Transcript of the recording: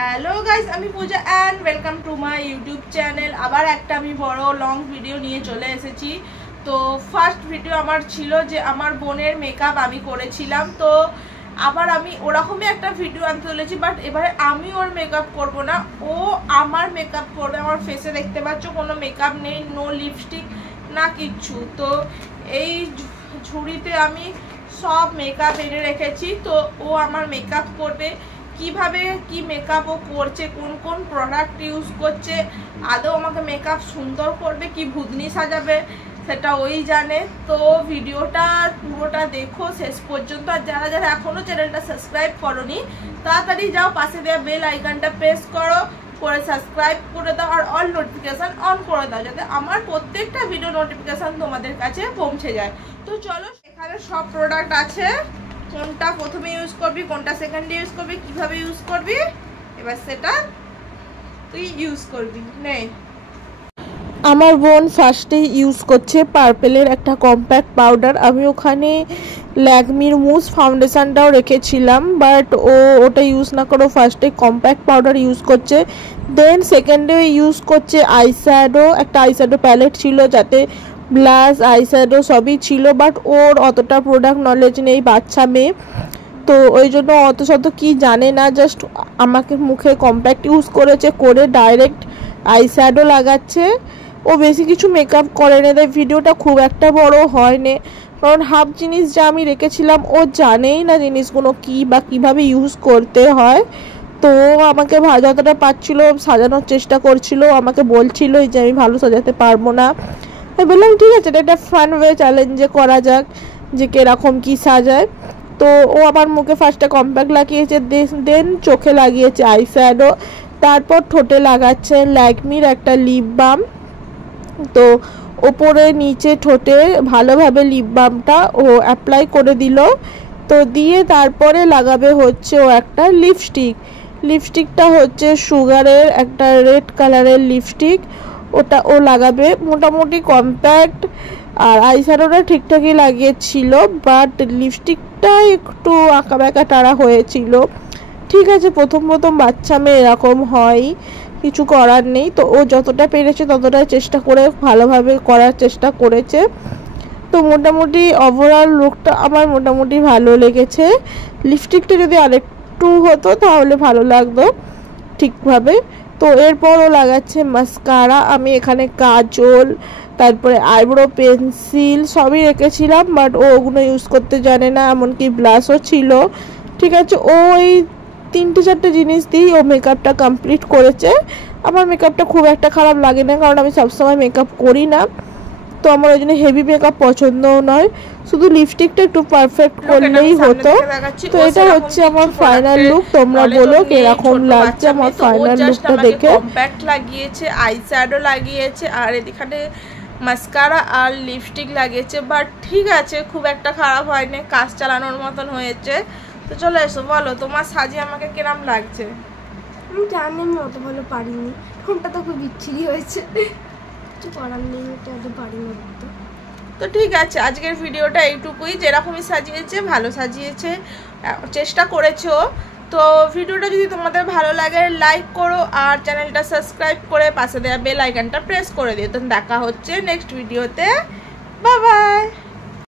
Hello guys, আমি Puja and welcome to my YouTube channel. আবার একটা আমি বড় লং ভিডিও নিয়ে চলে এসেছি। তো ফার্স্ট ভিডিও আমার ছিল যে আমার বোনের মেকআপ আমি করেছিলাম। তো আবার আমি ওরকমই একটা ভিডিও আনতে চলেছি, বাট এবারে আমি ওর মেকআপ করব না, ও আমার মেকআপ করবে। আমার ফেসে দেখতে পাচ্ছ কোনো মেকআপ নেই, নো লিপস্টিক না কিচ্ছু। তো এই ঝুড়িতে আমি সব মেকআপ এনে রেখেছি। তো ও আমার মেকআপ করবে, কিভাবে কি মেকআপ ও করছে, কোন কোন প্রোডাক্ট ইউজ করছে, আদৌ আমাকে মেকআপ সুন্দর করবে কি ভুতনি সাজাবে সেটা ওই জানে। তো ভিডিওটা পুরোটা দেখো শেষ পর্যন্ত। আর যারা যারা এখনও চ্যানেলটা সাবস্ক্রাইব করোনি তাড়াতাড়ি যাও, পাশে দেওয়া বেল আইকনটা প্রেস করে সাবস্ক্রাইব করে দাও আর অল নোটিফিকেশান অন করে দাও, যাতে আমার প্রত্যেকটা ভিডিও নোটিফিকেশান তোমাদের কাছে পৌঁছে যায়। তো চলো, এখানে সব প্রোডাক্ট আছে, কোনটা প্রথমে ইউজ করবি, কোনটা সেকেন্ডে ইউজ করবি, কিভাবে ইউজ করবি, এবার সেটা তুই ইউজ করবি। নে, আমার বোন ফার্স্টে ইউজ করছে পার্পেলের একটা কম্প্যাক্ট পাউডার। আমি ওখানে ল্যাকমির মুস ফাউন্ডেশনটাও রেখেছিলাম, বাট ও ওটা ইউজ না করে ফার্স্টে কম্প্যাক্ট পাউডার ইউজ করছে। দেন সেকেন্ডে ইউজ করছে আইশ্যাডো, একটা আইশ্যাডো প্যালেট ছিল যাতে ব্লাশ আইশ্যাডো সবই ছিল, বাট ওর অতটা প্রোডাক্ট নলেজ নেই, বাচ্চা মেয়ে, তো ওই জন্য অত শত কি জানে না। জাস্ট আমাকে মুখে কম্প্যাক্ট ইউজ করেছে, করে ডাইরেক্ট আইশ্যাডো লাগাচ্ছে। ও বেশি কিছু মেকআপ করে না, তাই ভিডিওটা খুব একটা বড় হয়নি, কারণ হাফ জিনিস যা আমি রেখেছিলাম ও জানেই না জিনিসগুলো কী বা কীভাবে ইউজ করতে হয়। তো আমাকে যতটা পারছিল সাজানোর চেষ্টা করছিল, আমাকে বলছিল যে আমি ভালো সাজাতে পারবো না। আমি বললাম ঠিক আছে, এটা একটা ফান ওয়ে, চ্যালেঞ্জে করা যাক যে কীরকম কী সাজায়। তো ও আমার মুখে ফার্স্টে কম্প্যাক্ট লাগিয়েছে, দেন চোখে লাগিয়েছে আইশ্যাডো, তারপর ঠোঁটে লাগাচ্ছে ল্যাকমির একটা লিপ বাম। তো ওপরে নিচে ঠোঁটে ভালোভাবে লিপ বামটা ও অ্যাপ্লাই করে দিল। তো দিয়ে তারপরে লাগাবে হচ্ছে ও একটা লিপস্টিকটা হচ্ছে সুগারের একটা রেড কালারের লিপস্টিক, ওটা ও লাগাবে। মোটামুটি কম্প্যাক্ট আর আইশ্যাডোটা ঠিকঠাকই লাগিয়েছিল, বাট লিপস্টিকটা একটু আঁকা বাঁকা টাড়া হয়েছিল। ঠিক আছে, প্রথম বাচ্চা মেয়ে এরকম হয়, কিছু করার নেই। তো ও যতটা পেরেছে ততটাই চেষ্টা করে ভালোভাবে করার চেষ্টা করেছে। তো মোটামুটি ওভারঅল লুকটা আমার মোটামুটি ভালো লেগেছে। লিপস্টিকটা যদি আরেকটু হতো তাহলে ভালো লাগতো ঠিকভাবে। তো এরপরও লাগাচ্ছে মাস্কারা। আমি এখানে কাজল, তারপরে আইব্রো পেন্সিল সবই রেখেছিলাম, বাট ও ওগুলো ইউজ করতে জানে না, এমনকি ব্লাশও ছিল। ঠিক আছে, ওই 3-4টে জিনিস দিয়েই ও মেকআপটা কমপ্লিট করেছে। আমার মেকআপটা খুব একটা খারাপ লাগে না, কারণ আমি সবসময় মেকআপ করি না, তো আমার ওই জন্য হেভি মেকআপ পছন্দও নয়, শুধু লিপস্টিকটা একটু পারফেক্ট করলেই হতো। তো এটা হচ্ছে আমার ফাইনাল লুক। তোমরা বলো কিরকম লাগছে আমার ফাইনাল লুকটা দেখে। কম্প্যাক্ট লাগিয়েছে, আইশ্যাডো লাগিয়েছে, আর এখানে মাস্কারা আর লিপস্টিক লাগিয়েছে, বাট ঠিক আছে, খুব একটা খারাপ হয়নি, কাজ চালানোর মতন হয়েছে। তো চলে এসো, বলো তোমার সাজিয়ে আমাকে কিরম লাগছে। আমি জানি আমি অত ভালো পারিনি, ফোনটা তো খুব বিচ্ছিরি হয়েছে, কিছু করার নেই, এটা এত পারি না। তো ঠিক আছে, আজকের ভিডিওটা এইটুকুই। যেরকমই সাজিয়েছে ভালো সাজিয়েছে, চেষ্টা করেছো। তো ভিডিওটা যদি তোমাদের ভালো লাগে লাইক করো আর চ্যানেলটা সাবস্ক্রাইব করে পাশে দেওয়া বেল আইকনটা প্রেস করে দিও। তো দেখা হচ্ছে নেক্সট ভিডিওতে, বাই বাই।